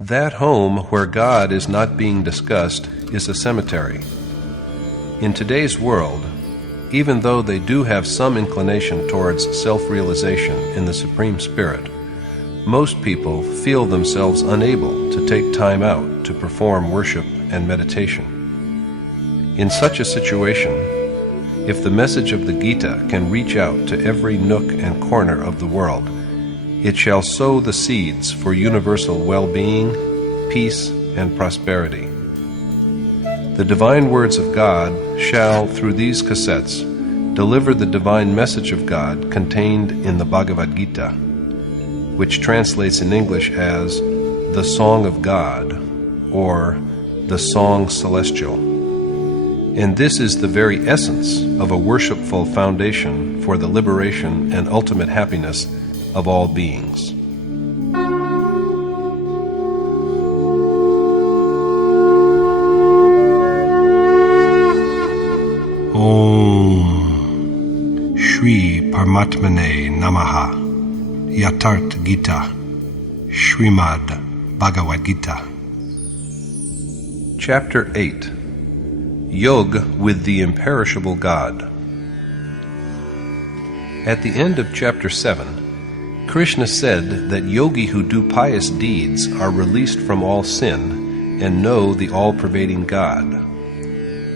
That home where God is not being discussed is a cemetery. In today's world, even though they do have some inclination towards self-realization in the Supreme Spirit, most people feel themselves unable to take time out to perform worship and meditation. In such a situation, if the message of the Gita can reach out to every nook and corner of the world, it shall sow the seeds for universal well-being, peace, and prosperity. The divine words of God shall, through these cassettes, deliver the divine message of God contained in the Bhagavad Gita, which translates in English as the Song of God or the Song Celestial. And this is the very essence of a worshipful foundation for the liberation and ultimate happiness of all beings. Om Shri Paramatmane Namaha. Yatart Gita, Srimad Bhagavad Gita. Chapter 8. Yoga with the Imperishable God. At the end of Chapter 7, Krishna said that yogi who do pious deeds are released from all sin and know the all-pervading God.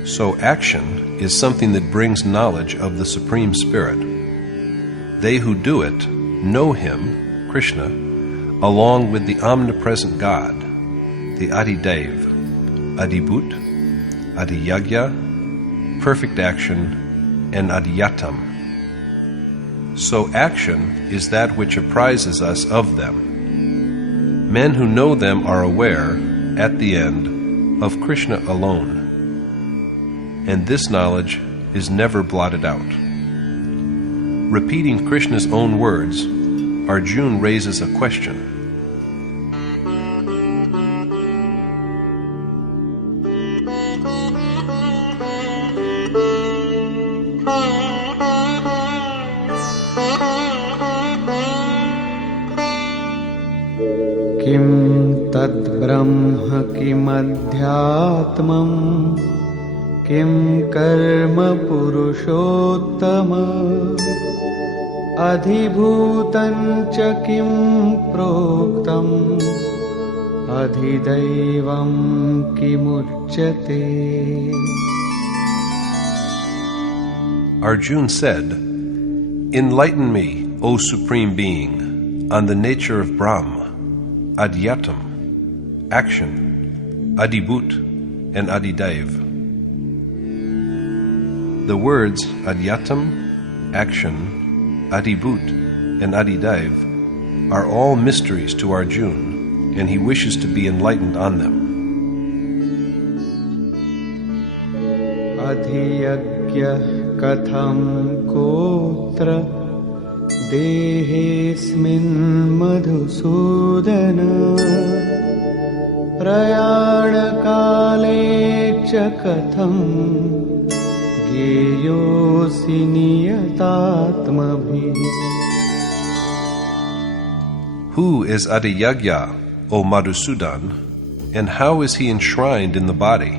So action is something that brings knowledge of the Supreme Spirit. They who do it know Him, Krishna, along with the omnipresent God, the Adidev, Adibhut, Adiyagya, perfect action, and Adhyatam. So action is that which apprises us of them. Men who know them are aware, at the end, of Krishna alone. And this knowledge is never blotted out. Repeating Krishna's own words, Arjuna raises a question. Kim tad brahma kim adhyatmam kim karma purushottama adhibhutancha kim proktam adhidaivam kimuchyate. Arjuna said, "Enlighten me, O Supreme Being, on the nature of Brahm, Adhyatam, action, Adibhut, and Adidev." The words Adhyatam, action, Adibhut, and Adidev are all mysteries to Arjuna, and he wishes to be enlightened on them. Adhyagya katham kotra dehesmin madhusudana prayana kale cha katham geyosi niyatatmabhi. Who is Adhigyas, O Madhusudan, and how is he enshrined in the body?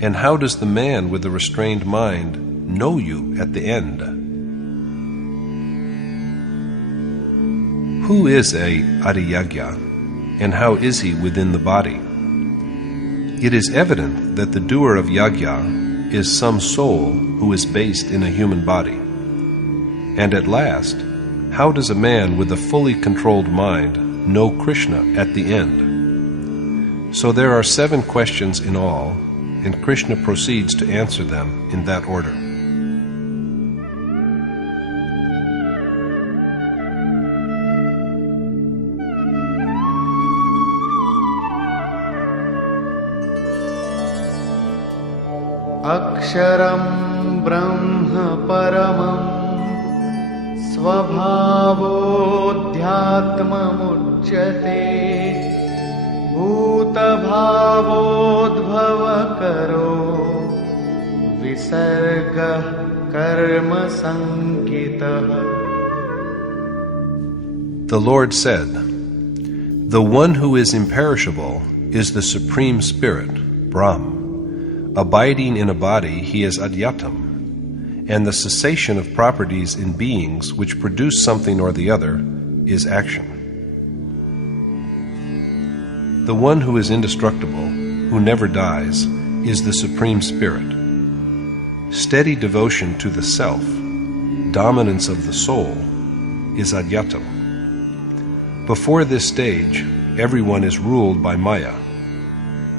And how does the man with the restrained mind know you at the end? Who is a Adhigyas, and how is he within the body? It is evident that the doer of yagya is some soul who is based in a human body. And at last, how does a man with a fully controlled mind know Krishna at the end? So there are 7 questions in all, and Krishna proceeds to answer them in that order. Aksharam Brahma Paramam Svabhavodhyatmamujyate Bhutabhavodbhavakaro Visarga Karma Sankitah. The Lord said, The one who is imperishable is the Supreme Spirit, Brahm. Abiding in a body, he is Adhyatam, and the cessation of properties in beings which produce something or the other is action. The one who is indestructible, who never dies, is the Supreme Spirit. Steady devotion to the self, dominance of the soul, is Adhyatam. Before this stage, everyone is ruled by Maya.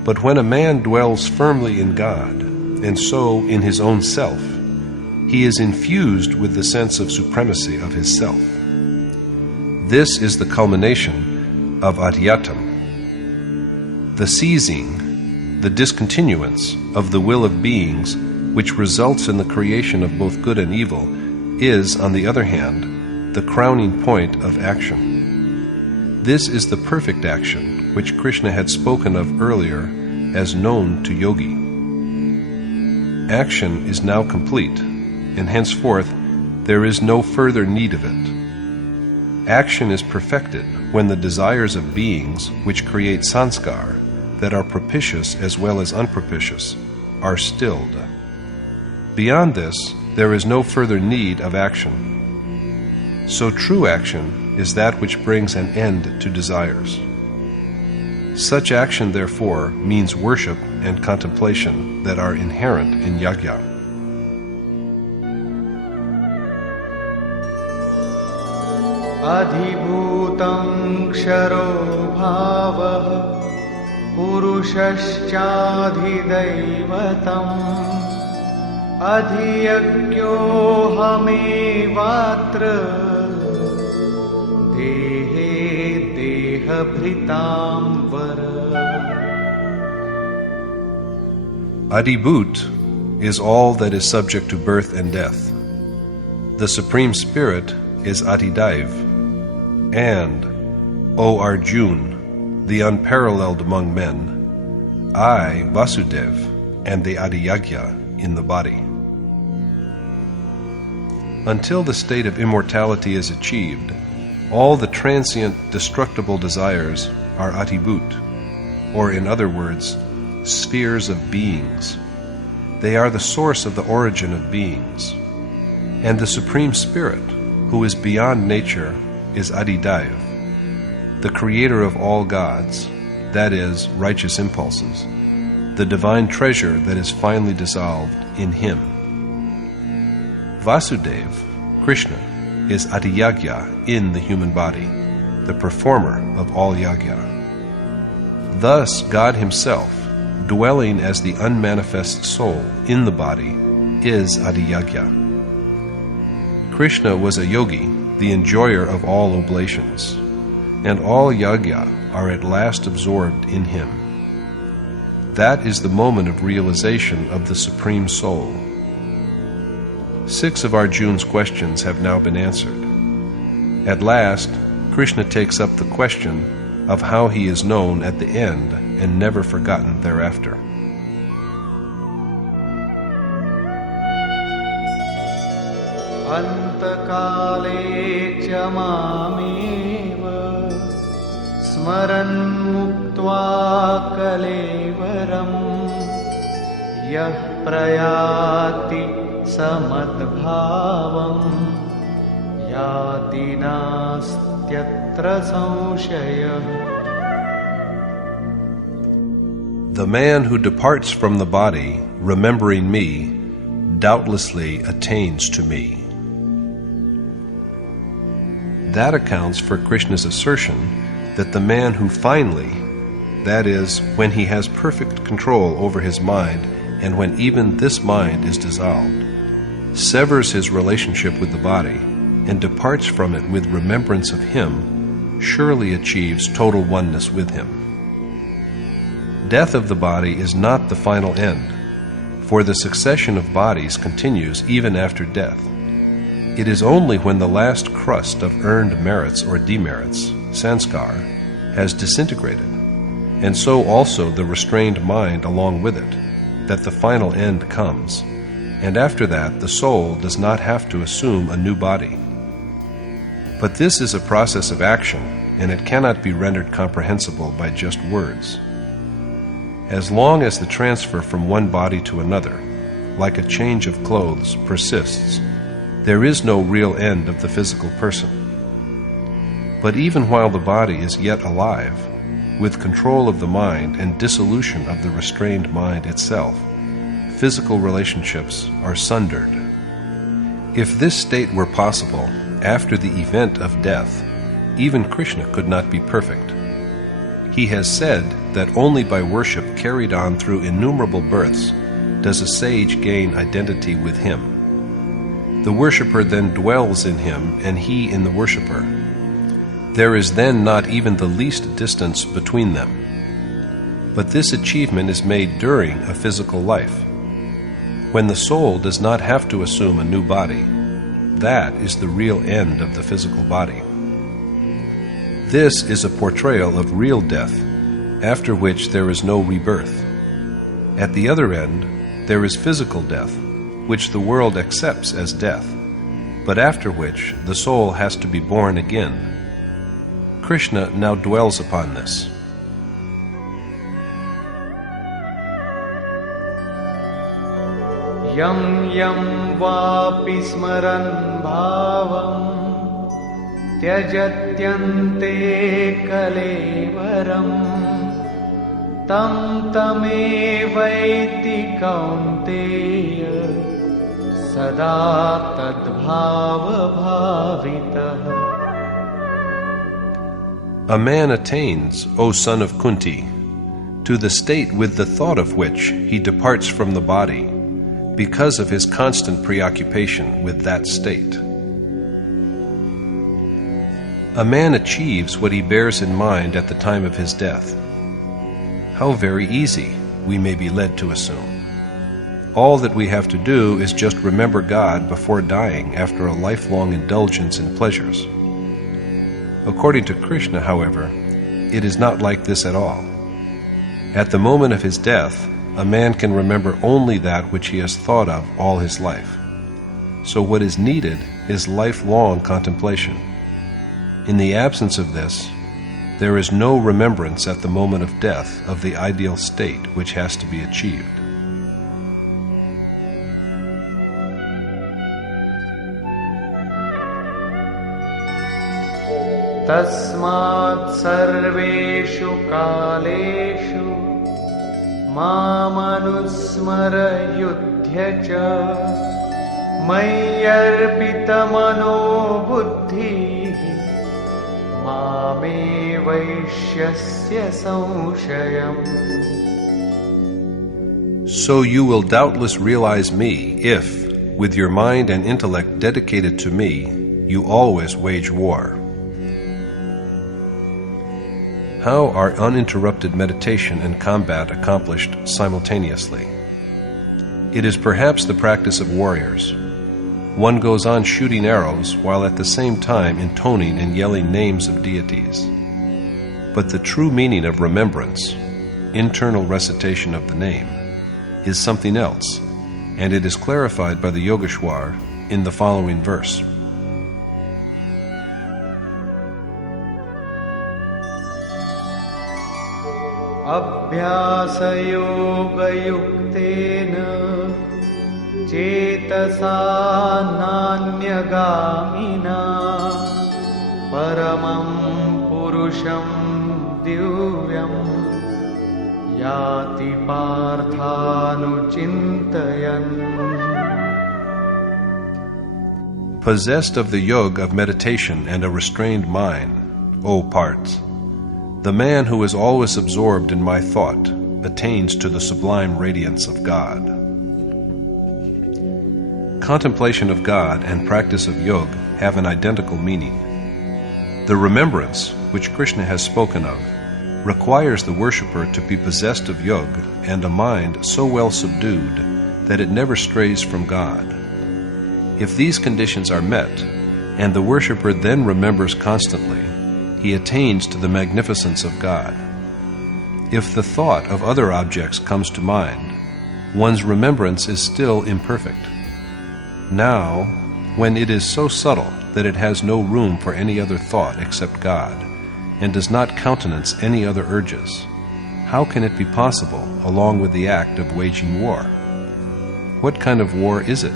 But when a man dwells firmly in God, and so in his own self, he is infused with the sense of supremacy of his self. This is the culmination of Adhyatam. The ceasing, the discontinuance of the will of beings, which results in the creation of both good and evil, is, on the other hand, the crowning point of action. This is the perfect action, which Krishna had spoken of earlier as known to yogi. Action is now complete, and henceforth there is no further need of it. Action is perfected when the desires of beings, which create sanskar, that are propitious as well as unpropitious, are stilled. Beyond this, there is no further need of action. So true action is that which brings an end to desires. Such action, therefore, means worship and contemplation that are inherent in yajna. Adhibhutam ksharo bhavaha purushascha-adhidaivatam adhiyagyohamevatra dehe dehabhritam vara. Adhibhut is all that is subject to birth and death. The Supreme Spirit is Adhidaiv, and, O Arjuna, the unparalleled among men, I, Vasudev, am the Adhyagya in the body. Until the state of immortality is achieved, all the transient, destructible desires are Adhibhut, or in other words, spheres of beings. They are the source of the origin of beings. And the Supreme Spirit, who is beyond nature, is Adhidaiv, the creator of all gods, that is, righteous impulses, the divine treasure that is finally dissolved in him. Vasudev, Krishna, is Adhyagya in the human body, the performer of all yajna. Thus, God himself, dwelling as the unmanifest soul in the body, is Adhyagya. Krishna was a yogi, the enjoyer of all oblations, and all yajna are at last absorbed in him. That is the moment of realization of the Supreme Soul. 6 of Arjuna's questions have now been answered. At last, Krishna takes up the question of how he is known at the end and never forgotten thereafter. Antakale cha mameva smaran muktva kalevaram yah prayati samadbhavam yati nastyatra samshayah. The man who departs from the body, remembering me, doubtlessly attains to me. That accounts for Krishna's assertion that the man who finally, that is, when he has perfect control over his mind and when even this mind is dissolved, severs his relationship with the body and departs from it with remembrance of him, surely achieves total oneness with him. Death of the body is not the final end, for the succession of bodies continues even after death. It is only when the last crust of earned merits or demerits, sanskar, has disintegrated, and so also the restrained mind along with it, that the final end comes, and after that the soul does not have to assume a new body. But this is a process of action, and it cannot be rendered comprehensible by just words. As long as the transfer from one body to another, like a change of clothes, persists, there is no real end of the physical person. But even while the body is yet alive, with control of the mind and dissolution of the restrained mind itself, physical relationships are sundered. If this state were possible after the event of death, even Krishna could not be perfect. He has said that only by worship carried on through innumerable births does a sage gain identity with him. The worshipper then dwells in him, and he in the worshipper. There is then not even the least distance between them. But this achievement is made during a physical life, when the soul does not have to assume a new body. That is the real end of the physical body. This is a portrayal of real death, after which there is no rebirth. At the other end, there is physical death, which the world accepts as death, but after which the soul has to be born again. Krishna now dwells upon this. Yam yam vapi smaran bhavam Tyajatyante kalevaram Tam tamevaiti kaunteya Sada tadbhava bhavitah. A man attains, O son of Kunti, to the state with the thought of which he departs from the body, because of his constant preoccupation with that state. A man achieves what he bears in mind at the time of his death. How very easy, we may be led to assume. All that we have to do is just remember God before dying after a lifelong indulgence in pleasures. According to Krishna, however, it is not like this at all. At the moment of his death, a man can remember only that which he has thought of all his life. So what is needed is lifelong contemplation. In the absence of this, there is no remembrance at the moment of death of the ideal state which has to be achieved. Tasmat sarveshu kaleshu Mamanusmara yudhya Mayyarpita mano buddhi Mame vaishyasya samshayam. So you will doubtless realize me if, with your mind and intellect dedicated to me, you always wage war. How are uninterrupted meditation and combat accomplished simultaneously? It is perhaps the practice of warriors. One goes on shooting arrows while at the same time intoning and yelling names of deities. But the true meaning of remembrance, internal recitation of the name, is something else, and it is clarified by the Yogeshwar in the following verse. Abhyasa yoga yuktena Cetasa nanya-gamina Paramam purusham divyam Yati parthanuchintayan. Possessed of the yoga of meditation and a restrained mind, O Parth, the man who is always absorbed in my thought attains to the sublime radiance of God. Contemplation of God and practice of yoga have an identical meaning. The remembrance, which Krishna has spoken of, requires the worshipper to be possessed of yoga and a mind so well subdued that it never strays from God. If these conditions are met, and the worshipper then remembers constantly, he attains to the magnificence of God. If the thought of other objects comes to mind, one's remembrance is still imperfect. Now, when it is so subtle that it has no room for any other thought except God, and does not countenance any other urges, how can it be possible along with the act of waging war? What kind of war is it?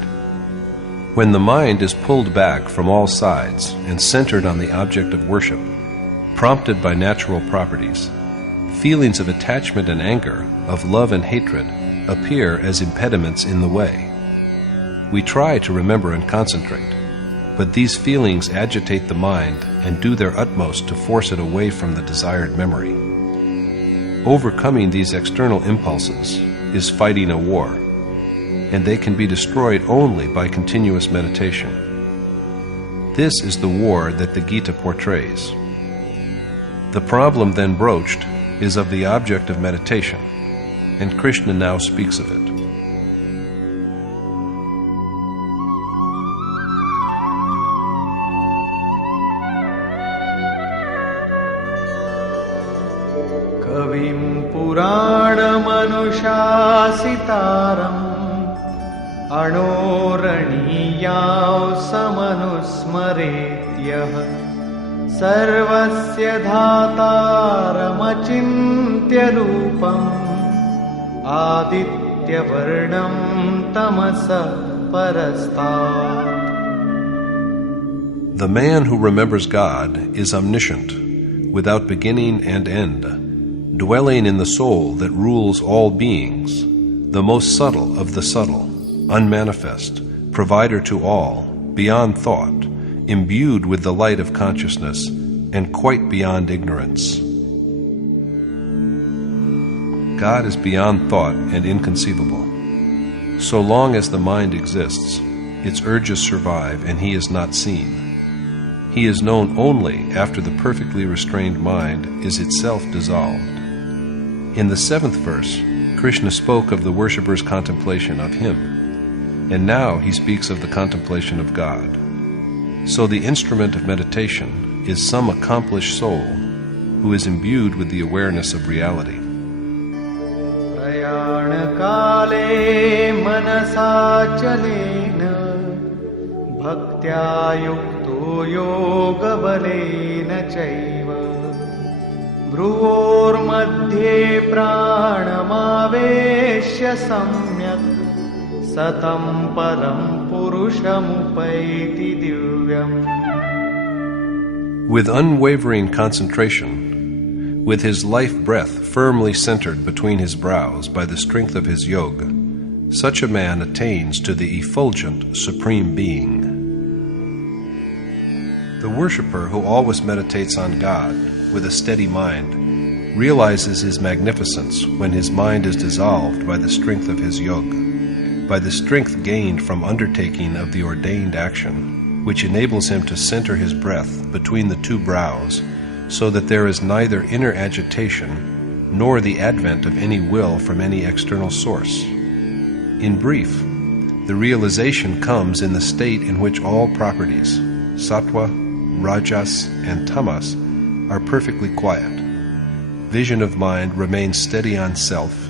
When the mind is pulled back from all sides and centered on the object of worship, prompted by natural properties, feelings of attachment and anger, of love and hatred, appear as impediments in the way. We try to remember and concentrate, but these feelings agitate the mind and do their utmost to force it away from the desired memory. Overcoming these external impulses is fighting a war, and they can be destroyed only by continuous meditation. This is the war that the Gita portrays. The problem then broached is of the object of meditation, and Krishna now speaks of it. Kavim Puranamanushasitaram Anoraniyav Samanusmaretyah Sarvasya Dhataramachintya Rupam Aditya Varnam Tamasa Parastat. The man who remembers God is omniscient, without beginning and end, dwelling in the soul that rules all beings, the most subtle of the subtle, unmanifest, provider to all, beyond thought, imbued with the light of consciousness, and quite beyond ignorance. God is beyond thought and inconceivable. So long as the mind exists, its urges survive and he is not seen. He is known only after the perfectly restrained mind is itself dissolved. In the 7th verse, Krishna spoke of the worshipper's contemplation of him, and now he speaks of the contemplation of God. So the instrument of meditation is some accomplished soul who is imbued with the awareness of reality. Prayanakale manasachalena bhaktya yukto yoga balena chaiva Bhruvor madhye pranamaveshya samyak Satam param purushamupaiti divyam. With unwavering concentration, with his life breath firmly centered between his brows by the strength of his yoga, such a man attains to the effulgent Supreme Being. The worshipper who always meditates on God with a steady mind realizes his magnificence when his mind is dissolved by the strength of his yoga, by the strength gained from undertaking of the ordained action, which enables him to center his breath between the two brows, so that there is neither inner agitation nor the advent of any will from any external source. In brief, the realization comes in the state in which all properties, sattva, rajas, and tamas, are perfectly quiet. Vision of mind remains steady on self,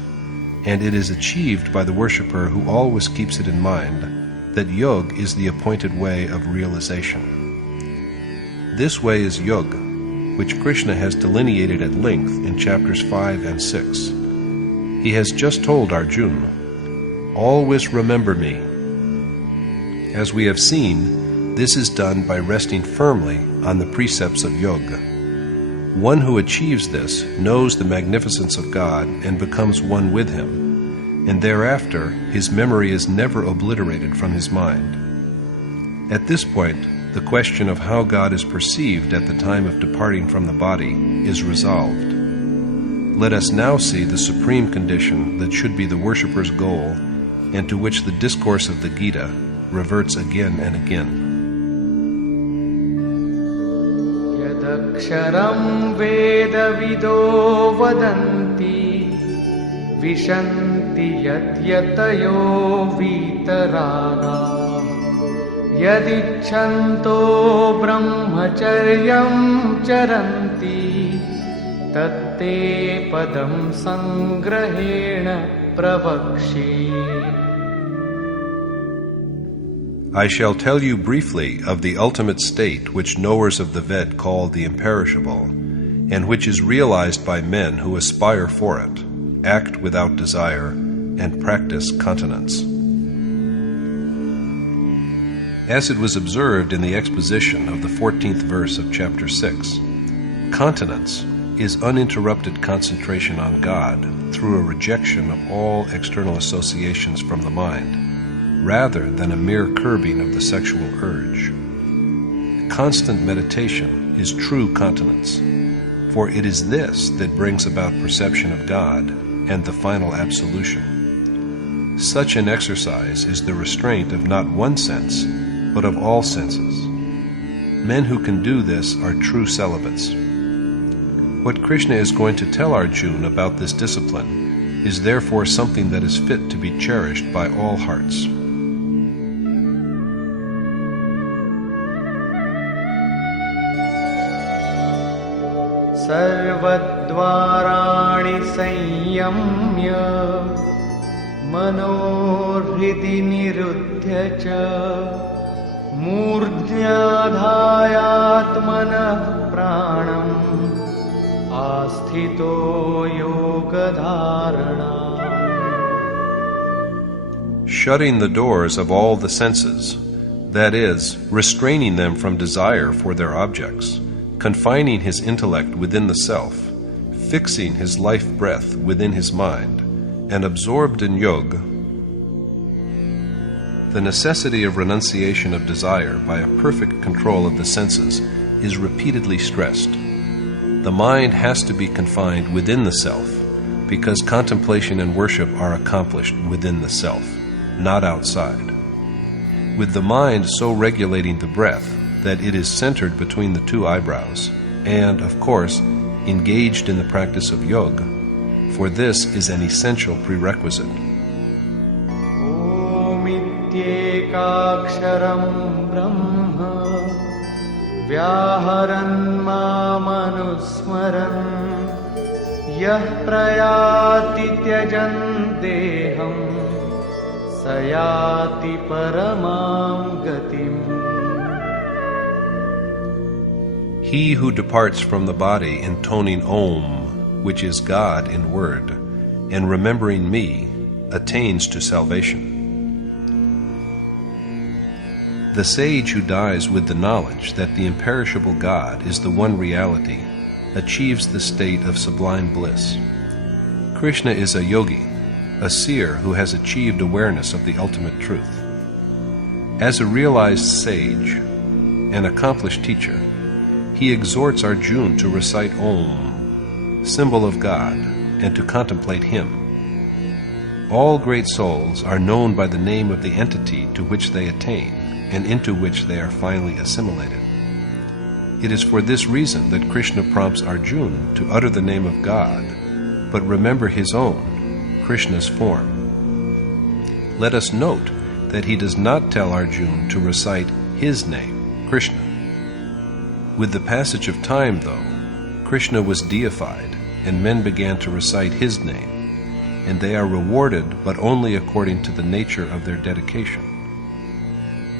and it is achieved by the worshipper who always keeps it in mind that yoga is the appointed way of realization. This way is yoga, which Krishna has delineated at length in chapters 5 and 6. He has just told Arjuna, "Always remember me." As we have seen, this is done by resting firmly on the precepts of yoga. One who achieves this knows the magnificence of God and becomes one with him, and thereafter his memory is never obliterated from his mind. At this point, the question of how God is perceived at the time of departing from the body is resolved. Let us now see the supreme condition that should be the worshipper's goal, and to which the discourse of the Gita reverts again and again. Yadaksharam vedavido vadanti vishanti yadyatayo vitaraga Yadichanto brahmacharyam charanti tatte padam sangrahena pravakshi. I shall tell you briefly of the ultimate state which knowers of the Ved call the imperishable, and which is realized by men who aspire for it, act without desire, and practice continence. As it was observed in the exposition of the 14th verse of chapter 6, continence is uninterrupted concentration on God through a rejection of all external associations from the mind, rather than a mere curbing of the sexual urge. Constant meditation is true continence, for it is this that brings about perception of God and the final absolution. Such an exercise is the restraint of not one sense, but of all senses. Men who can do this are true celibates. What Krishna is going to tell Arjuna about this discipline is therefore something that is fit to be cherished by all hearts. सर्वद्वाराणि संयम्य मनोहृदि निरुध्य च मूर्ध्याधायात्मनः प्राणम् आस्थितो योगधारणा. Shutting the doors of all the senses, that is, restraining them from desire for their objects, confining his intellect within the self, fixing his life breath within his mind, and absorbed in yoga. The necessity of renunciation of desire by a perfect control of the senses is repeatedly stressed. The mind has to be confined within the self, because contemplation and worship are accomplished within the self, not outside. With the mind so regulating the breath that it is centered between the two eyebrows, and, of course, engaged in the practice of yoga, for this is an essential prerequisite. Omityekaksharam Brahma Vyaharan Mamanusmaran Yah Prayati Tyajan Deham Sayati Paramam Gatim. He who departs from the body intoning Om, which is God in word, and remembering me, attains to salvation. The sage who dies with the knowledge that the imperishable God is the one reality achieves the state of sublime bliss. Krishna is a yogi, a seer who has achieved awareness of the ultimate truth. As a realized sage, an accomplished teacher, he exhorts Arjuna to recite Om, symbol of God, and to contemplate Him. All great souls are known by the name of the entity to which they attain, and into which they are finally assimilated. It is for this reason that Krishna prompts Arjuna to utter the name of God, but remember his own, Krishna's form. Let us note that he does not tell Arjuna to recite his name, Krishna. With the passage of time, though, Krishna was deified, and men began to recite his name, and they are rewarded but only according to the nature of their dedication.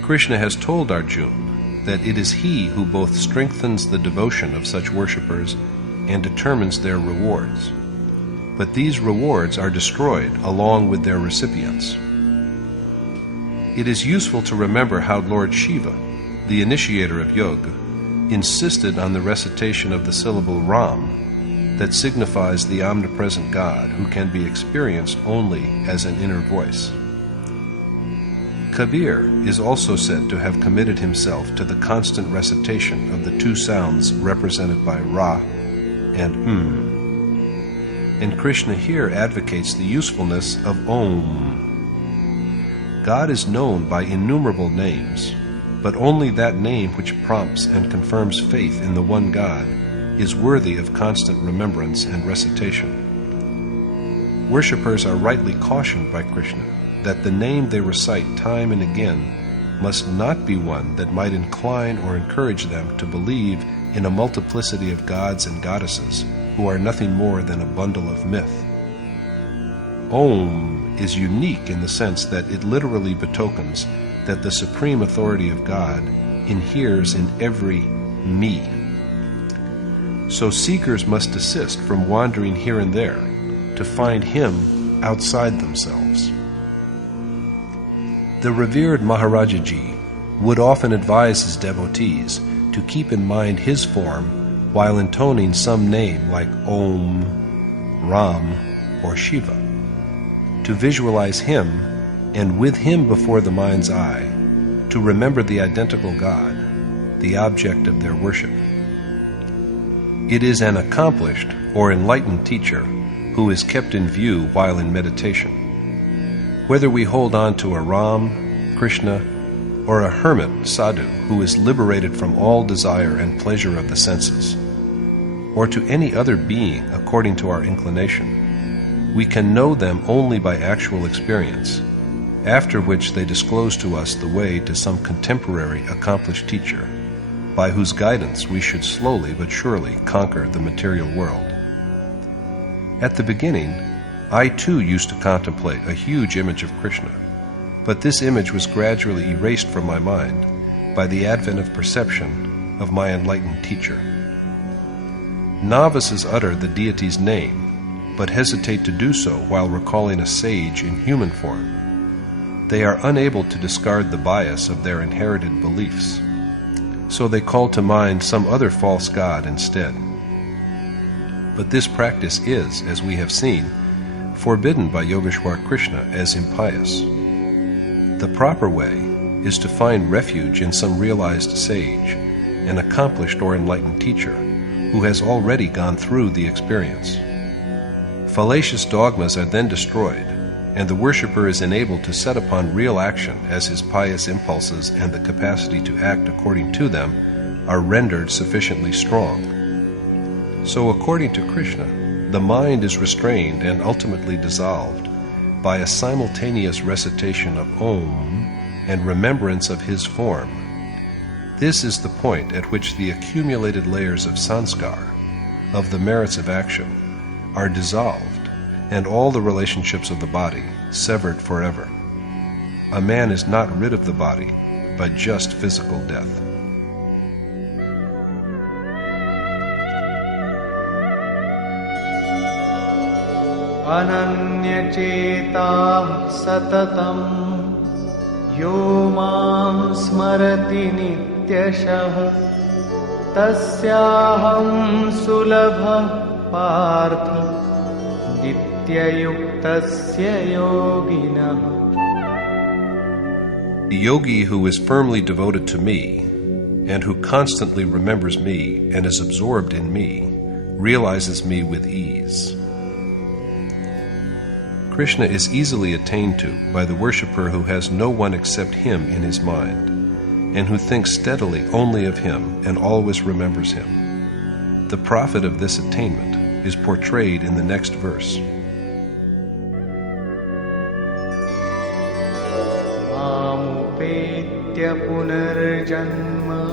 Krishna has told Arjuna that it is he who both strengthens the devotion of such worshippers and determines their rewards. But these rewards are destroyed along with their recipients. It is useful to remember how Lord Shiva, the initiator of yoga, insisted on the recitation of the syllable Ram, that signifies the omnipresent God who can be experienced only as an inner voice. Kabir is also said to have committed himself to the constant recitation of the two sounds represented by Ra and and Krishna here advocates the usefulness of Om. God is known by innumerable names, but only that name which prompts and confirms faith in the one God is worthy of constant remembrance and recitation. Worshippers are rightly cautioned by Krishna that the name they recite time and again must not be one that might incline or encourage them to believe in a multiplicity of gods and goddesses who are nothing more than a bundle of myth. Om is unique in the sense that it literally betokens that the supreme authority of God inheres in every me. So seekers must desist from wandering here and there to find Him outside themselves. The revered Maharajaji would often advise his devotees to keep in mind his form while intoning some name like Om, Ram, or Shiva, to visualize Him, and with Him before the mind's eye, to remember the identical God, the object of their worship. It is an accomplished or enlightened teacher who is kept in view while in meditation. Whether we hold on to a Ram, Krishna, or a hermit, sadhu, who is liberated from all desire and pleasure of the senses, or to any other being according to our inclination, we can know them only by actual experience, after which they disclose to us the way to some contemporary accomplished teacher, by whose guidance we should slowly but surely conquer the material world. At the beginning, I too used to contemplate a huge image of Krishna, but this image was gradually erased from my mind by the advent of perception of my enlightened teacher. Novices utter the deity's name, but hesitate to do so while recalling a sage in human form. They are unable to discard the bias of their inherited beliefs, so they call to mind some other false god instead. But this practice is, as we have seen, forbidden by Yogeshwar Krishna as impious. The proper way is to find refuge in some realized sage, an accomplished or enlightened teacher, who has already gone through the experience. Fallacious dogmas are then destroyed, and the worshipper is enabled to set upon real action as his pious impulses and the capacity to act according to them are rendered sufficiently strong. So according to Krishna, the mind is restrained and ultimately dissolved by a simultaneous recitation of Om and remembrance of his form. This is the point at which the accumulated layers of sanskar, of the merits of action, are dissolved, and all the relationships of the body severed forever. A man is not rid of the body by just physical death. Ananyacetah satatam yo mam smarati nityashah tasyaham sulabha partha nityayuktasya yoginah. The yogi who is firmly devoted to me and who constantly remembers me and is absorbed in me realizes me with ease. Krishna is easily attained to by the worshipper who has no one except him in his mind, and who thinks steadily only of him and always remembers him. The profit of this attainment is portrayed in the next verse. Mamupetya punarjanma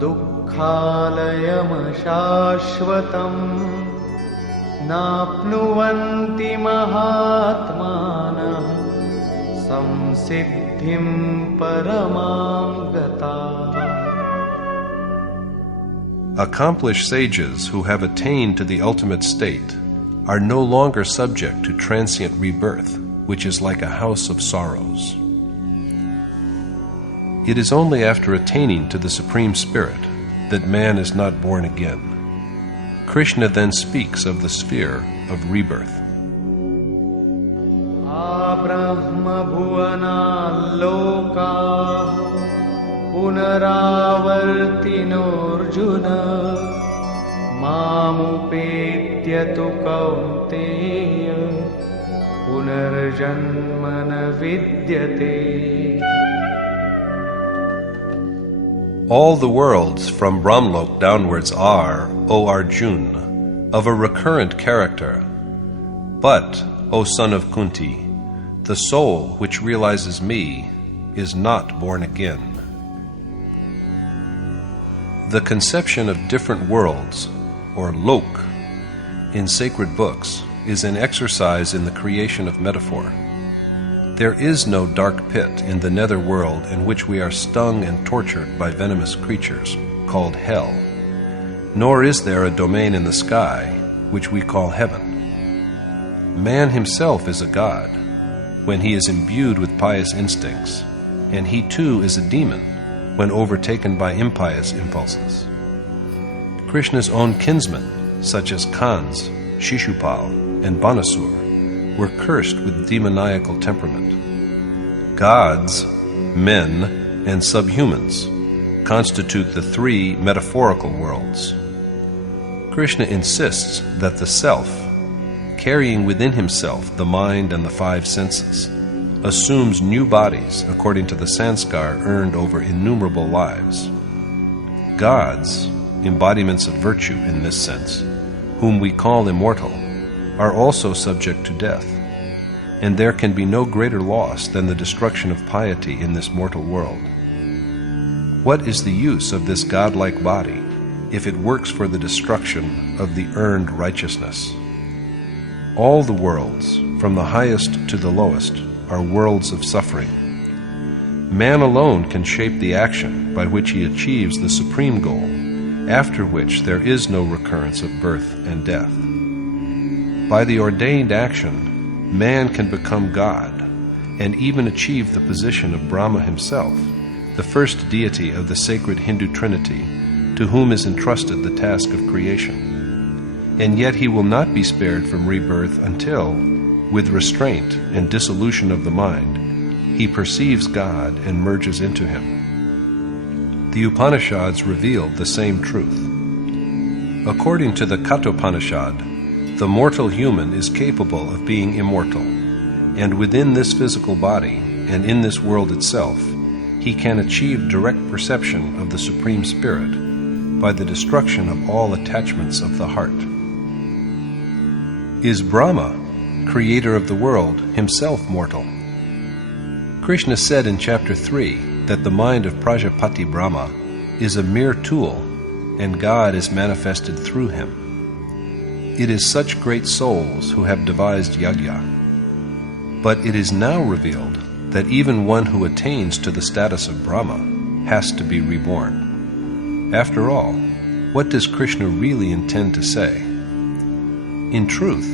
dukkhalayam shashvatam Napnuvanti mahatmanah samsiddhim paramam gata. Accomplished sages who have attained to the ultimate state are no longer subject to transient rebirth, which is like a house of sorrows. It is only after attaining to the Supreme Spirit that man is not born again. Krishna then speaks of the sphere of rebirth. Brahma bhuvana loka punaravartino Arjuna mamupetya tu kaunteya punarjanmana vidyate. All the worlds from Brahmlok downwards are, O Arjuna, of a recurrent character. But, O son of Kunti, the soul which realizes me is not born again. The conception of different worlds, or lok, in sacred books is an exercise in the creation of metaphor. There is no dark pit in the nether world in which we are stung and tortured by venomous creatures, called hell, nor is there a domain in the sky, which we call heaven. Man himself is a god, when he is imbued with pious instincts, and he too is a demon, when overtaken by impious impulses. Krishna's own kinsmen, such as Kans, Shishupal, and Banasur, were cursed with demoniacal temperament. Gods, men, and subhumans constitute the three metaphorical worlds. Krishna insists that the self, carrying within himself the mind and the five senses, assumes new bodies according to the sanskar earned over innumerable lives. Gods, embodiments of virtue in this sense, whom we call immortal, are also subject to death, and there can be no greater loss than the destruction of piety in this mortal world. What is the use of this godlike body if it works for the destruction of the earned righteousness? All the worlds, from the highest to the lowest, are worlds of suffering. Man alone can shape the action by which he achieves the supreme goal, after which there is no recurrence of birth and death. By the ordained action, man can become God, and even achieve the position of Brahma himself, the first deity of the sacred Hindu Trinity, to whom is entrusted the task of creation. And yet he will not be spared from rebirth until, with restraint and dissolution of the mind, he perceives God and merges into him. The Upanishads reveal the same truth. According to the Kathopanishad, the mortal human is capable of being immortal, and within this physical body and in this world itself, he can achieve direct perception of the Supreme Spirit by the destruction of all attachments of the heart. Is Brahma, creator of the world, himself mortal? Krishna said in chapter 3 that the mind of Prajapati Brahma is a mere tool, and God is manifested through him. It is such great souls who have devised yajna. But it is now revealed that even one who attains to the status of Brahma has to be reborn. After all, what does Krishna really intend to say? In truth,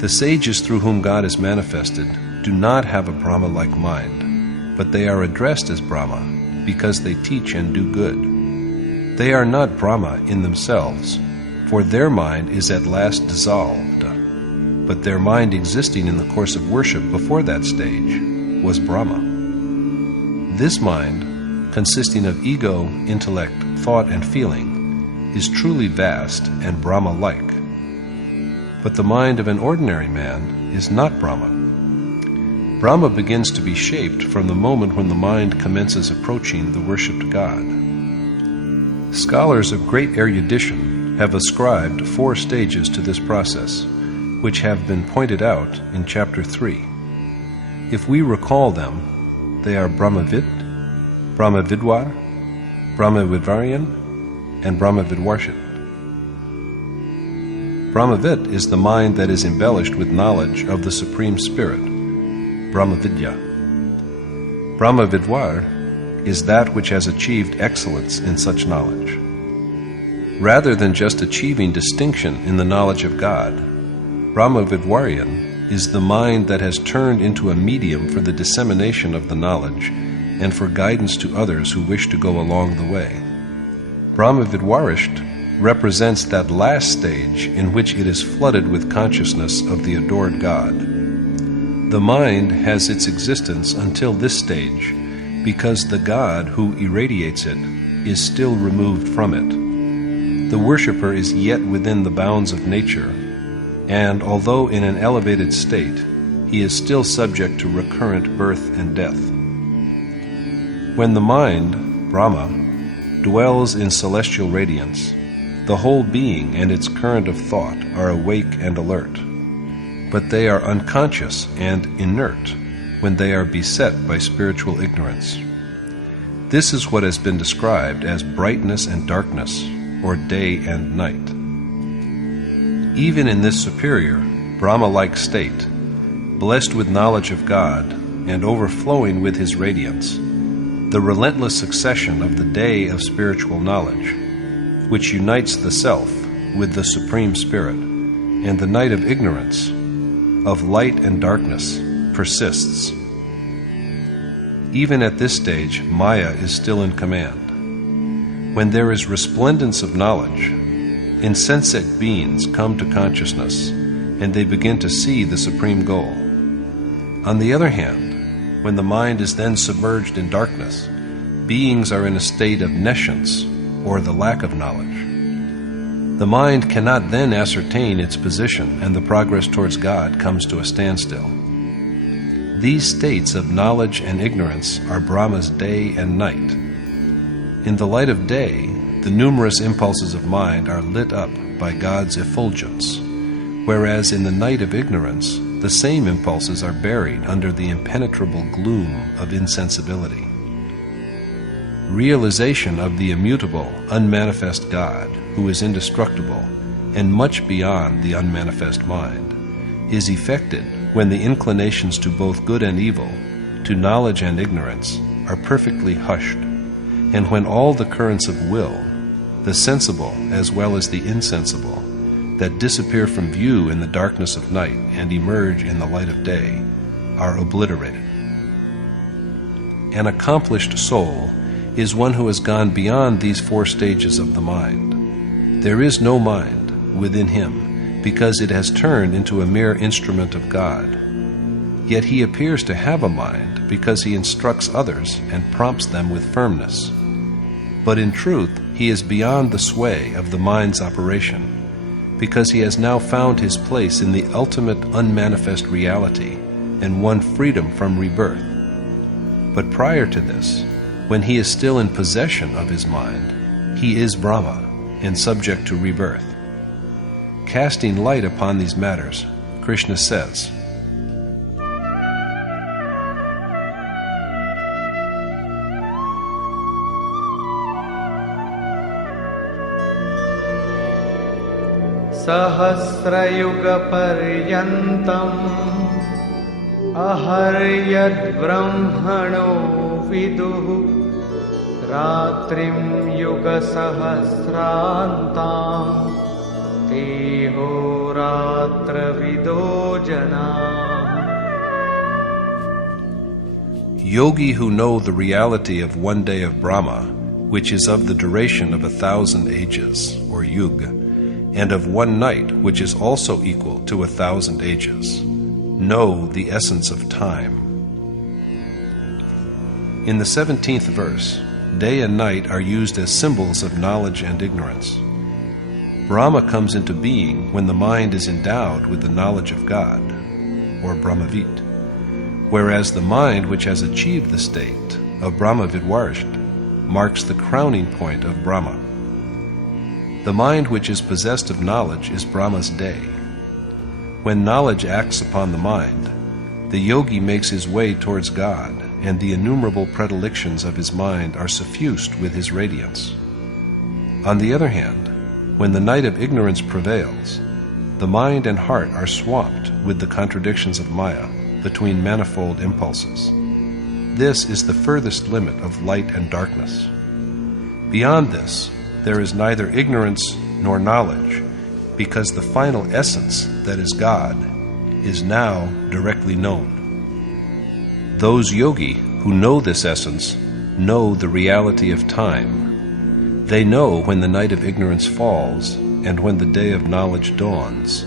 the sages through whom God is manifested do not have a Brahma-like mind, but they are addressed as Brahma because they teach and do good. They are not Brahma in themselves, for their mind is at last dissolved, but their mind existing in the course of worship before that stage was Brahma. This mind, consisting of ego, intellect, thought, and feeling, is truly vast and Brahma-like. But the mind of an ordinary man is not Brahma. Brahma begins to be shaped from the moment when the mind commences approaching the worshipped God. Scholars of great erudition have ascribed 4 stages to this process, which have been pointed out in chapter 3. If we recall them, they are Brahmavit, Brahmavidwar, Brahmavidvaryan, and Brahmavidwarshit. Brahmavit is the mind that is embellished with knowledge of the Supreme Spirit, Brahma Vidya. Brahmavidwar is that which has achieved excellence in such knowledge. Rather than just achieving distinction in the knowledge of God, Brahmavidwaryan is the mind that has turned into a medium for the dissemination of the knowledge and for guidance to others who wish to go along the way. Brahmavidwarisht represents that last stage in which it is flooded with consciousness of the adored God. The mind has its existence until this stage because the God who irradiates it is still removed from it. The worshipper is yet within the bounds of nature, and although in an elevated state, he is still subject to recurrent birth and death. When the mind, Brahma, dwells in celestial radiance, the whole being and its current of thought are awake and alert, but they are unconscious and inert when they are beset by spiritual ignorance. This is what has been described as brightness and darkness, or day and night. Even in this superior, Brahma-like state, blessed with knowledge of God and overflowing with his radiance, the relentless succession of the day of spiritual knowledge, which unites the self with the Supreme Spirit, and the night of ignorance, of light and darkness, persists. Even at this stage, Maya is still in command. When there is resplendence of knowledge, insensate beings come to consciousness, and they begin to see the supreme goal. On the other hand, when the mind is then submerged in darkness, beings are in a state of nescience, or the lack of knowledge. The mind cannot then ascertain its position, and the progress towards God comes to a standstill. These states of knowledge and ignorance are Brahma's day and night. In the light of day, the numerous impulses of mind are lit up by God's effulgence, whereas in the night of ignorance, the same impulses are buried under the impenetrable gloom of insensibility. Realization of the immutable, unmanifest God, who is indestructible and much beyond the unmanifest mind, is effected when the inclinations to both good and evil, to knowledge and ignorance, are perfectly hushed, and when all the currents of will, the sensible as well as the insensible, that disappear from view in the darkness of night and emerge in the light of day, are obliterated. An accomplished soul is one who has gone beyond these four stages of the mind. There is no mind within him, because it has turned into a mere instrument of God. Yet he appears to have a mind because he instructs others and prompts them with firmness. But in truth, he is beyond the sway of the mind's operation, because he has now found his place in the ultimate unmanifest reality and won freedom from rebirth. But prior to this, when he is still in possession of his mind, he is Brahma and subject to rebirth. Casting light upon these matters, Krishna says, Sahasrayuga paryantam aharyad brahmano viduhu ratrim yuga sahasrantam teho ratra vido jana. Yogi who know the reality of one day of Brahma, which is of the duration of 1,000 ages, or yug, and of one night, which is also equal to 1,000 ages, know the essence of time. In the 17th verse, day and night are used as symbols of knowledge and ignorance. Brahma comes into being when the mind is endowed with the knowledge of God, or Brahmavit, whereas the mind which has achieved the state of Brahmavidvarsht marks the crowning point of Brahma. The mind which is possessed of knowledge is Brahma's day. When knowledge acts upon the mind, the yogi makes his way towards God, and the innumerable predilections of his mind are suffused with his radiance. On the other hand, when the night of ignorance prevails, the mind and heart are swamped with the contradictions of Maya between manifold impulses. This is the furthest limit of light and darkness. Beyond this, there is neither ignorance nor knowledge, because the final essence, that is God, is now directly known. Those yogi who know this essence know the reality of time. They know when the night of ignorance falls and when the day of knowledge dawns,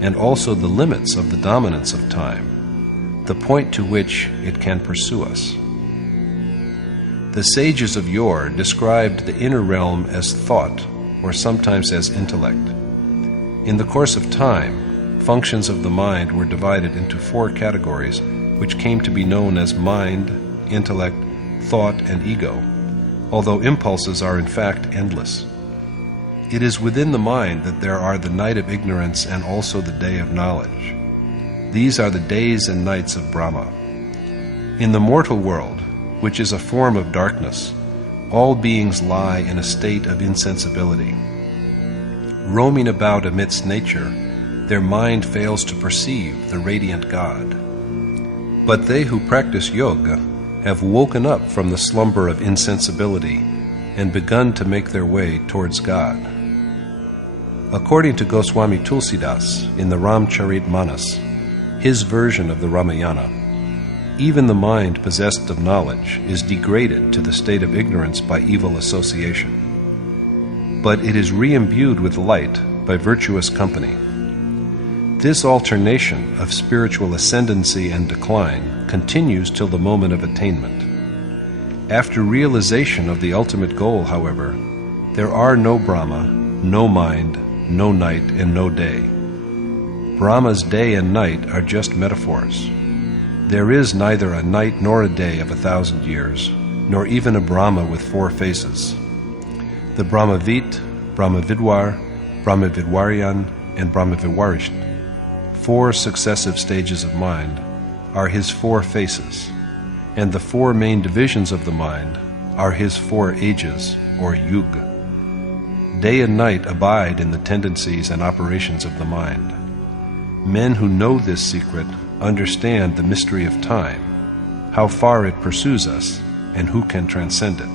and also the limits of the dominance of time, the point to which it can pursue us. The sages of yore described the inner realm as thought, or sometimes as intellect. In the course of time, functions of the mind were divided into four categories, which came to be known as mind, intellect, thought, and ego, although impulses are in fact endless. It is within the mind that there are the night of ignorance and also the day of knowledge. These are the days and nights of Brahma. In the mortal world, which is a form of darkness, all beings lie in a state of insensibility. Roaming about amidst nature, their mind fails to perceive the radiant God. But they who practice yoga have woken up from the slumber of insensibility and begun to make their way towards God. According to Goswami Tulsidas in the Ramcharitmanas, his version of the Ramayana, even the mind possessed of knowledge is degraded to the state of ignorance by evil association, but it is re-imbued with light by virtuous company. This alternation of spiritual ascendancy and decline continues till the moment of attainment. After realization of the ultimate goal, however, there are no Brahma, no mind, no night, and no day. Brahma's day and night are just metaphors. There is neither a night nor a day of 1,000 years, nor even a Brahma with 4 faces. The Brahmavit, Brahmavidwar, Brahmavidwaryan, and Brahmaviwarisht, 4 successive stages of mind, are his 4 faces, and the 4 main divisions of the mind are his 4 ages, or yug. Day and night abide in the tendencies and operations of the mind. Men who know this secret understand the mystery of time, how far it pursues us, and who can transcend it.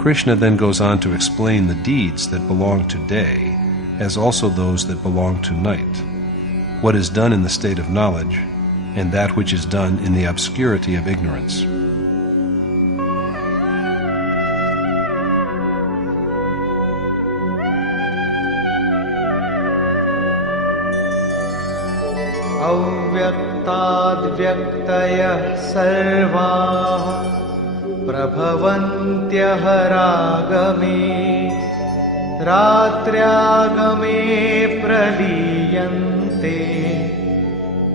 Krishna then goes on to explain the deeds that belong to day, as also those that belong to night, what is done in the state of knowledge, and that which is done in the obscurity of ignorance. अव्यक्ताद्व्यक्तयः सर्वाः प्रभवन्त्यः रागमे रात्र्यागमे प्रलीयन्ते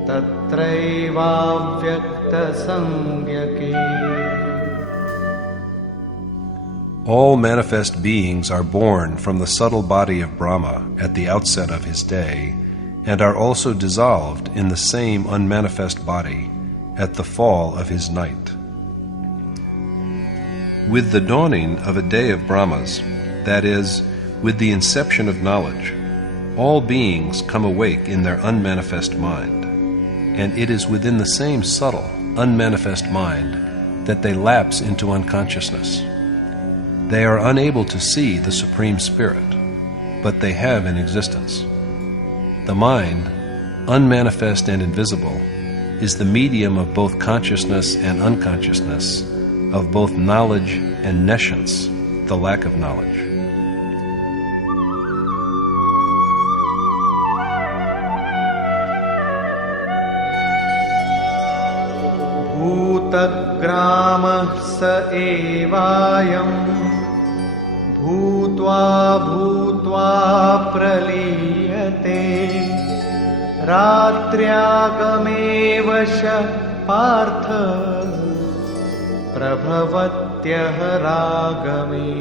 तत्रैवाव्यक्तसंज्ञके. All manifest beings are born from the subtle body of Brahma at the outset of his day, and are also dissolved in the same unmanifest body at the fall of his night. With the dawning of a day of Brahmas, that is, with the inception of knowledge, all beings come awake in their unmanifest mind, and it is within the same subtle, unmanifest mind that they lapse into unconsciousness. They are unable to see the Supreme Spirit, but they have an existence. The mind, unmanifest and invisible, is the medium of both consciousness and unconsciousness, of both knowledge and nescience, the lack of knowledge. भूतग्रामः स एवायं भूत्वा भूत्वा प्रलीयते रात्र्यागमेव च Partha प्रभवत्यः रागमे.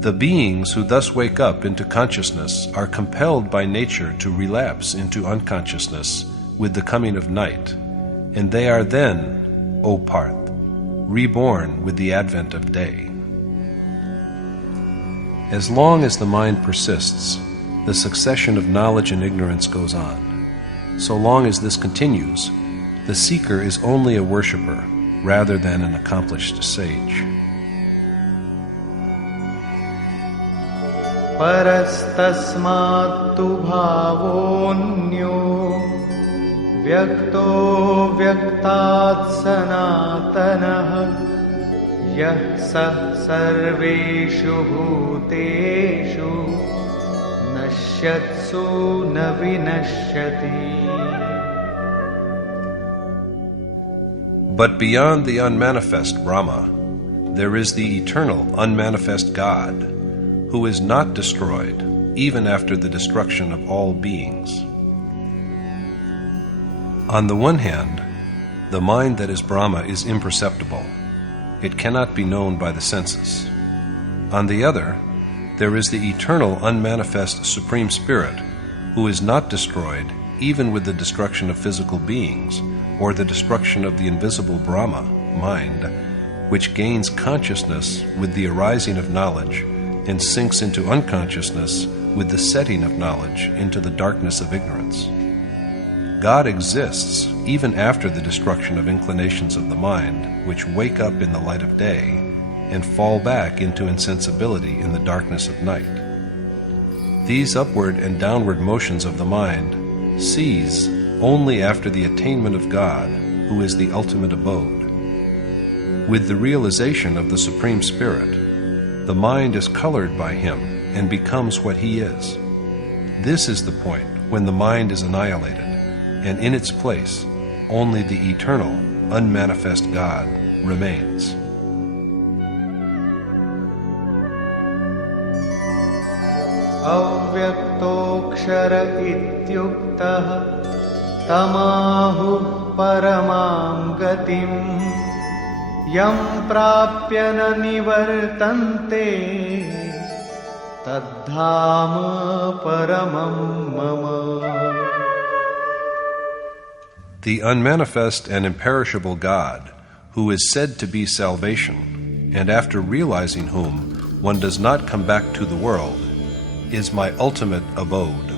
The beings who thus wake up into consciousness are compelled by nature to relapse into unconsciousness with the coming of night, and they are then, O Parth, reborn with the advent of day. As long as the mind persists, the succession of knowledge and ignorance goes on. So long as this continues, the seeker is only a worshipper rather than an accomplished sage. परस्तस्मात्तु भावोऽन्यो व्यक्तो व्यक्तात् सनातनः यः सः सर्वेषु भूतेषु नश्यत्सु न विनश्यति. But beyond the unmanifest Brahma, there is the eternal unmanifest God, who is not destroyed even after the destruction of all beings. On the one hand, the mind that is Brahma is imperceptible. It cannot be known by the senses. On the other, there is the eternal unmanifest Supreme Spirit, who is not destroyed even with the destruction of physical beings or the destruction of the invisible Brahma, mind, which gains consciousness with the arising of knowledge and sinks into unconsciousness with the setting of knowledge into the darkness of ignorance. God exists even after the destruction of inclinations of the mind, which wake up in the light of day and fall back into insensibility in the darkness of night. These upward and downward motions of the mind cease only after the attainment of God, who is the ultimate abode. With the realization of the Supreme Spirit, the mind is colored by Him and becomes what He is. This is the point when the mind is annihilated, and in its place only the eternal, unmanifest God remains. Avyaktoksher ityuktah tamahuh paramam gatim yam prapya na nivartante tadhama paramam mama. The unmanifest and imperishable God, who is said to be salvation, and after realizing whom one does not come back to the world, is my ultimate abode.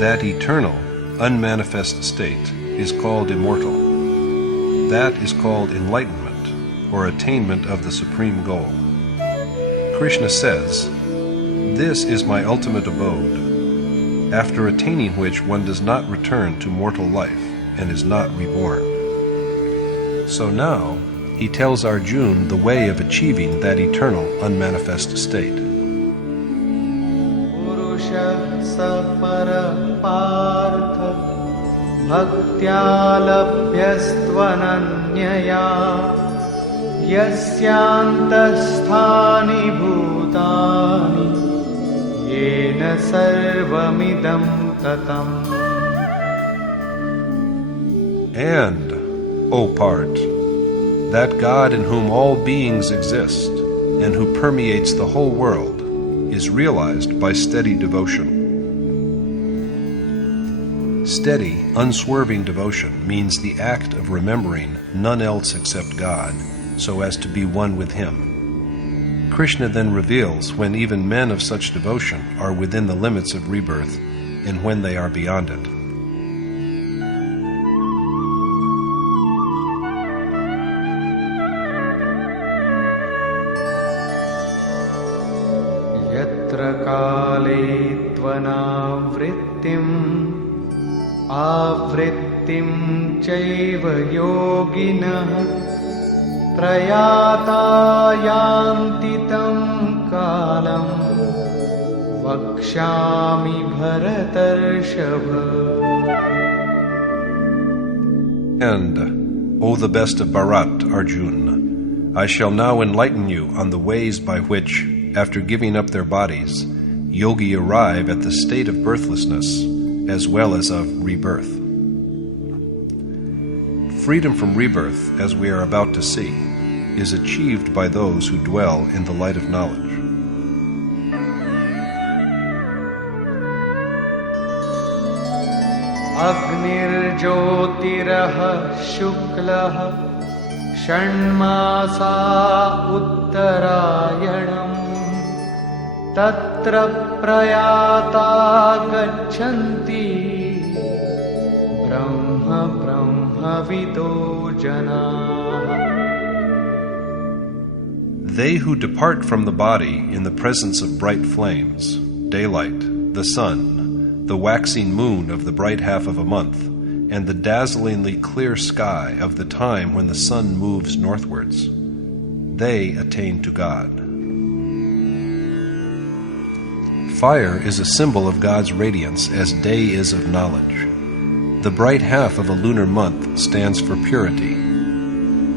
That eternal, unmanifest state is called immortal. That is called enlightenment, or attainment of the supreme goal. Krishna says, "This is my ultimate abode, after attaining which one does not return to mortal life and is not reborn." So now, he tells Arjuna the way of achieving that eternal, unmanifest state. Parapārtha bhaktya labhyastvananyaya yasyantasthāni bhūtāni yena sarvamidam tatam. And, O Part, that God in whom all beings exist and who permeates the whole world is realized by steady devotion. Steady, unswerving devotion means the act of remembering none else except God, so as to be one with Him. Krishna then reveals when even men of such devotion are within the limits of rebirth and when they are beyond it. Yatra kale tvanavrittim avrittim chaiva yoginah prayata yanti tam kalam vakshami bharatarshava. And, O the best of Bharat, Arjuna, I shall now enlighten you on the ways by which, after giving up their bodies, yogi arrive at the state of birthlessness as well as of rebirth. Freedom from rebirth, as we are about to see, is achieved by those who dwell in the light of knowledge. Agnir jyotiraha shuklaha shanmasa uttarayanam tatra prayata gacchanti brahma brahmavido jana. They who depart from the body in the presence of bright flames, daylight, the sun, the waxing moon of the bright half of a month, and the dazzlingly clear sky of the time when the sun moves northwards, they attain to God. Fire is a symbol of God's radiance as day is of knowledge. The bright half of a lunar month stands for purity.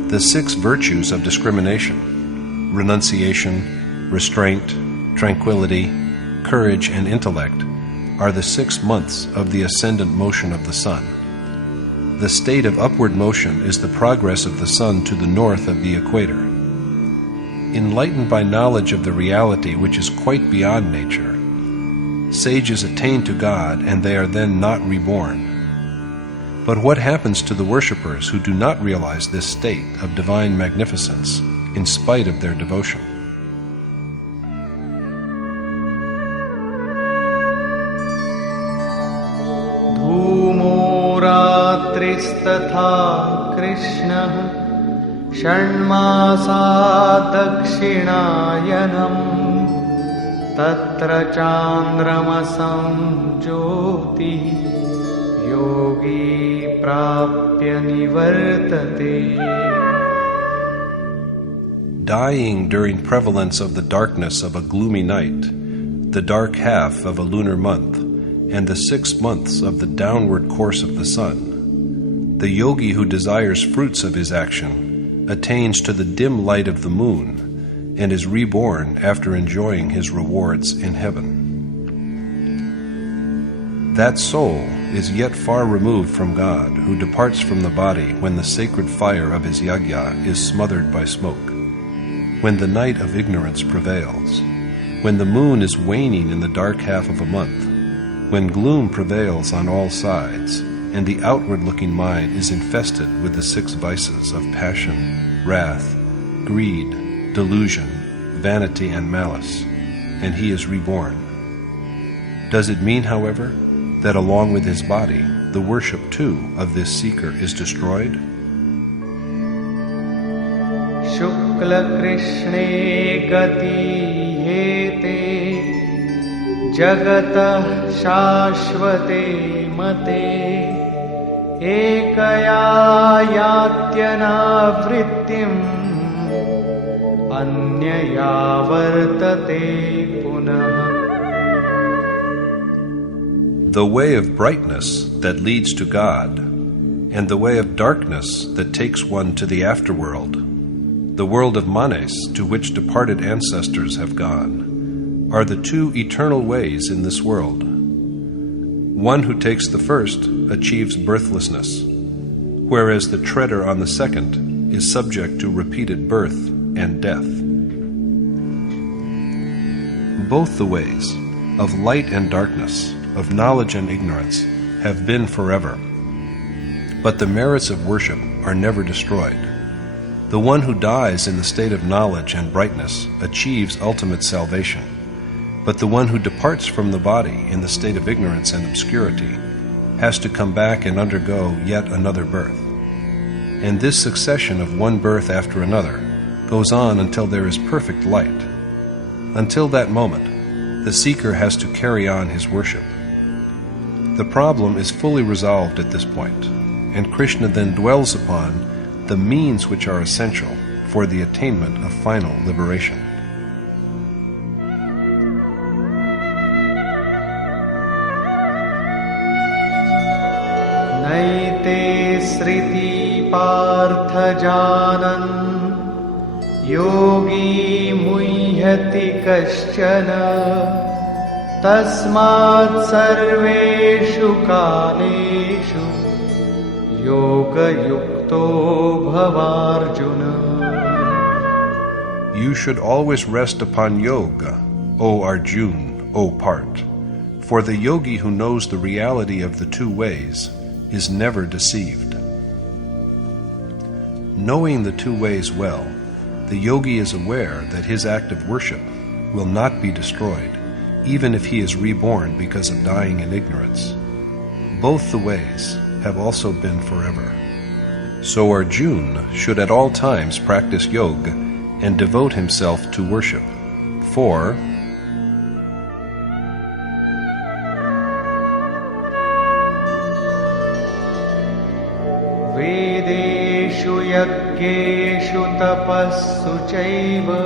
The 6 virtues of discrimination, renunciation, restraint, tranquility, courage, and intellect, are the 6 months of the ascendant motion of the sun. The state of upward motion is the progress of the sun to the north of the equator. Enlightened by knowledge of the reality which is quite beyond nature, sages attain to God and they are then not reborn. But what happens to the worshippers who do not realize this state of divine magnificence in spite of their devotion? Dhumo रात्रिस्तथा कृष्णः षण्मासा दक्षिणायनम् तत्र चान्द्रमसं ज्योतिः योगी प्राप्य निवर्तते. Dying during prevalence of the darkness of a gloomy night, the dark half of a lunar month, and the 6 months of the downward course of the sun, the yogi who desires fruits of his action attains to the dim light of the moon and is reborn after enjoying his rewards in heaven. That soul is yet far removed from God, who departs from the body when the sacred fire of his yajna is smothered by smoke, when the night of ignorance prevails, when the moon is waning in the dark half of a month, when gloom prevails on all sides, and the outward-looking mind is infested with the 6 vices of passion, wrath, greed, delusion, vanity, and malice, and he is reborn. Does it mean, however, that along with his body, the worship too of this seeker is destroyed? Shukla Krishne gati hete jagatah shashvate mate ekaya yatyana vrittim anyaya vartate punah. The way of brightness that leads to God, and the way of darkness that takes one to the afterworld, the world of manes to which departed ancestors have gone, are the 2 eternal ways in this world. One who takes the first achieves birthlessness, whereas the treader on the second is subject to repeated birth and death. Both the ways of light and darkness, of knowledge and ignorance, have been forever. But the merits of worship are never destroyed. The one who dies in the state of knowledge and brightness achieves ultimate salvation, but the one who departs from the body in the state of ignorance and obscurity has to come back and undergo yet another birth. And this succession of one birth after another goes on until there is perfect light. Until that moment, the seeker has to carry on his worship. The problem is fully resolved at this point, and Krishna then dwells upon the means which are essential for the attainment of final liberation. Naite sriti partha janan yogi muhyati kaschana tasmat sarveshu kaleshu yoga yukto bhavarjuna. You should always rest upon yoga, O Arjuna, O Part, for the yogi who knows the reality of the 2 ways is never deceived. Knowing the 2 ways well, the yogi is aware that his act of worship will not be destroyed, even if he is reborn because of dying in ignorance. Both the ways have also been forever. So Arjuna should at all times practice yoga and devote himself to worship, for Vedeshu yajneshu tapassu chaiva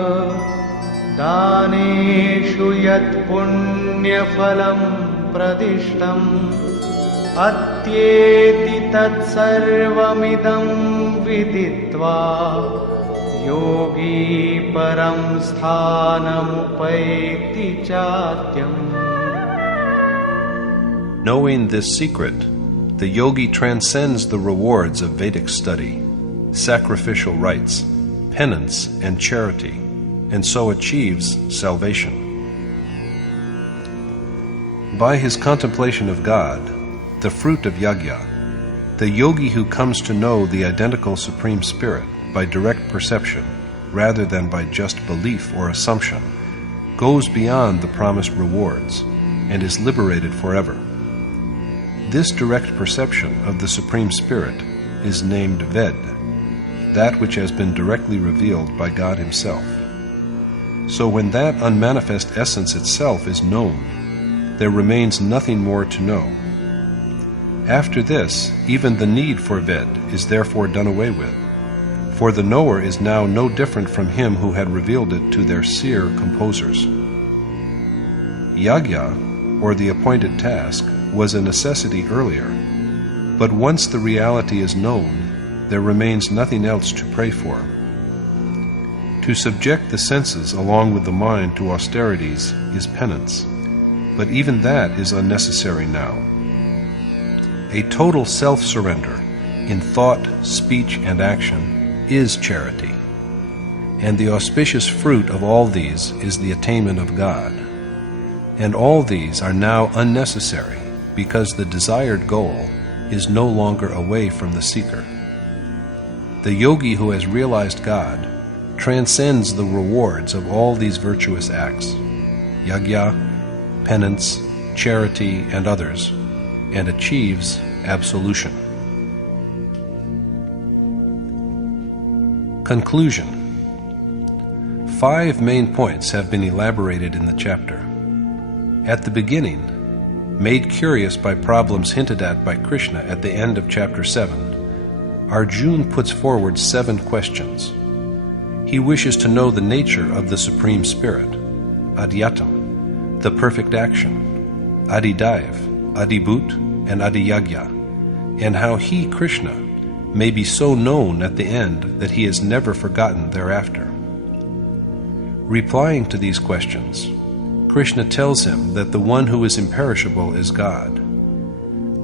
daneshu yat punya phalam pradishtam atyeti tat sarvamidam viditva yogi param sthanam upaiti chatyam. knowing this secret, the yogi transcends the rewards of Vedic study, sacrificial rites, penance, and charity, and so achieves salvation. By his contemplation of God, the fruit of yajna, the yogi who comes to know the identical Supreme Spirit by direct perception, rather than by just belief or assumption, goes beyond the promised rewards and is liberated forever. This direct perception of the Supreme Spirit is named Ved, that which has been directly revealed by God Himself. So when that unmanifest essence itself is known, there remains nothing more to know. After this, even the need for Ved is therefore done away with, for the knower is now no different from him who had revealed it to their seer composers. Yagya, or the appointed task, was a necessity earlier, but once the reality is known, there remains nothing else to pray for. To subject the senses along with the mind to austerities is penance, but even that is unnecessary now. A total self-surrender in thought, speech, and action is charity, and the auspicious fruit of all these is the attainment of God. And all these are now unnecessary because the desired goal is no longer away from the seeker. The yogi who has realized God transcends the rewards of all these virtuous acts, yagya, penance, charity, and others, and achieves absolution. Conclusion. 5 main points have been elaborated in the chapter. At the beginning, made curious by problems hinted at by Krishna at the end of chapter 7, Arjuna puts forward 7 questions. He wishes to know the nature of the Supreme Spirit, Adhyatam, the perfect action, Adhidaiv, Adhibhut, and Adhiyagya, and how he, Krishna, may be so known at the end that he is never forgotten thereafter. Replying to these questions, Krishna tells him that the one who is imperishable is God.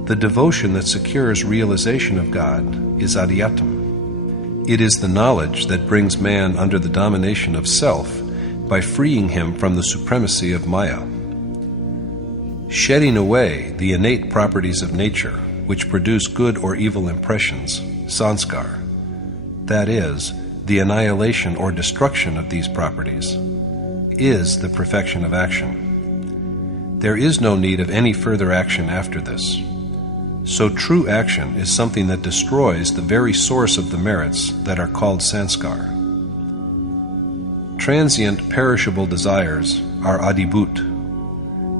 The devotion that secures realization of God is Adhyatam. It is the knowledge that brings man under the domination of self by freeing him from the supremacy of Maya. Shedding away the innate properties of nature which produce good or evil impressions, sanskar, that is, the annihilation or destruction of these properties, is the perfection of action. There is no need of any further action after this. So true action is something that destroys the very source of the merits that are called sanskar. Transient, perishable desires are adhibhut.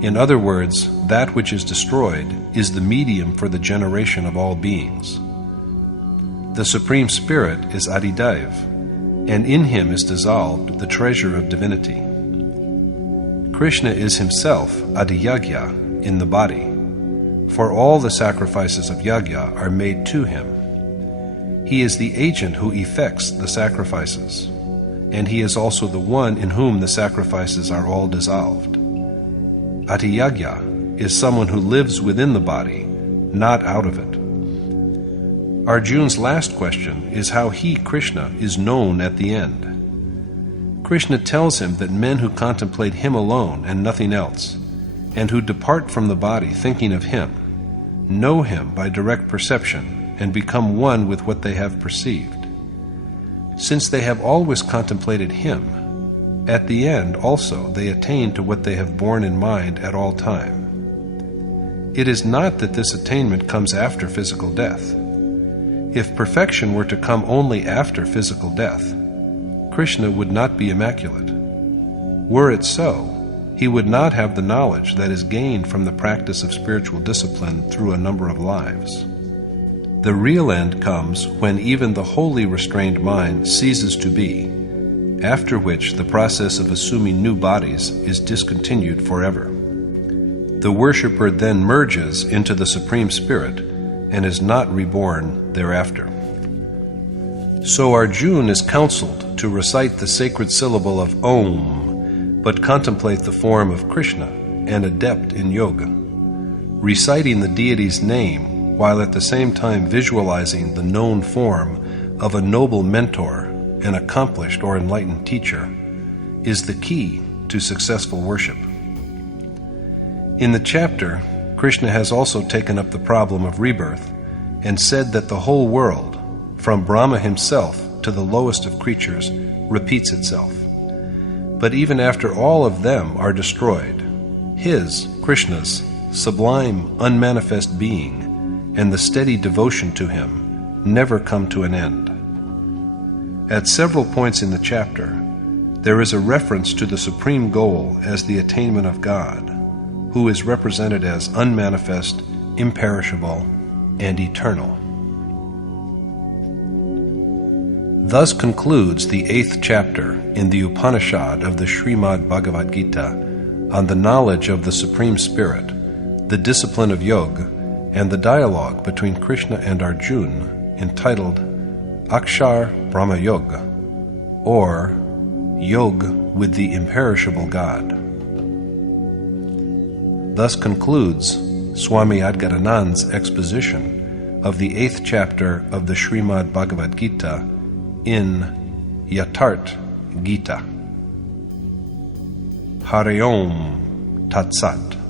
In other words, that which is destroyed is the medium for the generation of all beings. The Supreme Spirit is Adhidaiv, and in Him is dissolved the treasure of divinity. Krishna is Himself Adhiyagya in the body, for all the sacrifices of yagya are made to Him. He is the agent who effects the sacrifices, and He is also the one in whom the sacrifices are all dissolved. Adhiyagya is someone who lives within the body, not out of it. Arjuna's last question is how he, Krishna, is known at the end. Krishna tells him that men who contemplate Him alone and nothing else, and who depart from the body thinking of Him, know Him by direct perception and become one with what they have perceived. Since they have always contemplated Him, at the end also they attain to what they have borne in mind at all time. It is not that this attainment comes after physical death. If perfection were to come only after physical death, Krishna would not be immaculate. Were it so, he would not have the knowledge that is gained from the practice of spiritual discipline through a number of lives. The real end comes when even the wholly restrained mind ceases to be, after which the process of assuming new bodies is discontinued forever. The worshipper then merges into the Supreme Spirit and is not reborn thereafter. So Arjuna is counseled to recite the sacred syllable of Om, but contemplate the form of Krishna, an adept in yoga, reciting the deity's name while at the same time visualizing the known form of a noble mentor, an accomplished or enlightened teacher, is the key to successful worship. In the chapter, Krishna has also taken up the problem of rebirth and said that the whole world, from Brahma himself to the lowest of creatures, repeats itself. But even after all of them are destroyed, his, Krishna's, sublime, unmanifest being, and the steady devotion to him never come to an end. At several points in the chapter, there is a reference to the supreme goal as the attainment of God, who is represented as unmanifest, imperishable, and eternal. Thus concludes the 8th chapter in the Upanishad of the Srimad Bhagavad Gita on the knowledge of the Supreme Spirit, the discipline of yoga, and the dialogue between Krishna and Arjuna, entitled Akshar Brahmayoga, or Yoga with the Imperishable God. Thus concludes Swami Adgadanand's exposition of the 8th chapter of the Srimad Bhagavad Gita in Yatart Gita. Hari Om Tat Sat.